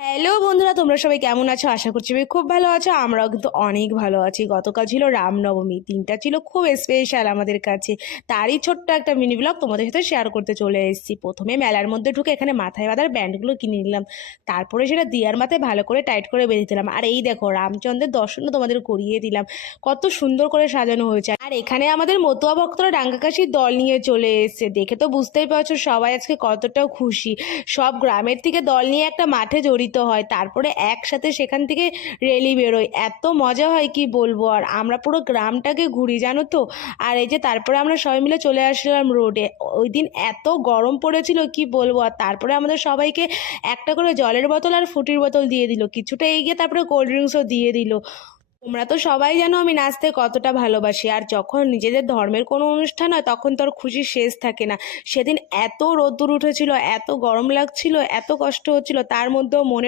Hello বন্ধুরা, তোমরা সবাই কেমন আছো? আশা করছি তুমি খুব ভালো আছো। আমরাও কিন্তু অনেক ভালো আছি। গতকাল ছিল রামনবমী, দিনটা ছিল খুব স্পেশাল আমাদের কাছে। তারই ছোট্ট একটা মিনি ব্লগ তোমাদের সাথে শেয়ার করতে চলে এসেছি। প্রথমে মেলার মধ্যে ঢুকে এখানে মাথায় বাঁধার ব্যান্ডগুলো কিনে নিলাম, তারপরে সেটা দিয়ার মাথায় ভালো করে টাইট করে বেঁধে দিলাম। আর এই দেখো, রামচন্দ্রের দর্শনও তোমাদের করিয়ে দিলাম। কত সুন্দর করে সাজানো হয়েছে। আর এখানে আমাদের মতুয়া ভক্তরা ডাঙ্গাকাশির দল নিয়ে চলে এসেছে। দেখে তো বুঝতেই পারছো সবাই আজকে কতটা খুশি। সব গ্রামের থেকে দল নিয়ে একটা মাঠে জড়িত হয়, তারপরে একসাথে সেখান থেকে রেলি বেরোয়। এত মজা হয় কি বলবো। আর আমরা পুরো গ্রামটাকে ঘুরি, জানো তো। আর এই যে তারপরে আমরা সবাই মিলে চলে আসলাম রোডে। ওই দিন এত গরম পড়েছিল কি বলবো। আর তারপরে আমাদের সবাইকে একটা করে জলের বোতল আর ফুটির বোতল দিয়ে দিল, কিছুটা এগিয়ে তারপরে কোল্ড ড্রিঙ্কসও দিয়ে দিল। তোমরা তো সবাই জানো আমি নাচতে কতটা ভালোবাসি। আর যখন নিজেদের ধর্মের কোনো অনুষ্ঠান হয় তখন তোর খুশির শেষ থাকে না। সেদিন এত রোদ্দুর উঠেছিল, এত গরম লাগছিল, এত কষ্ট হচ্ছিল, তার মধ্যেও মনে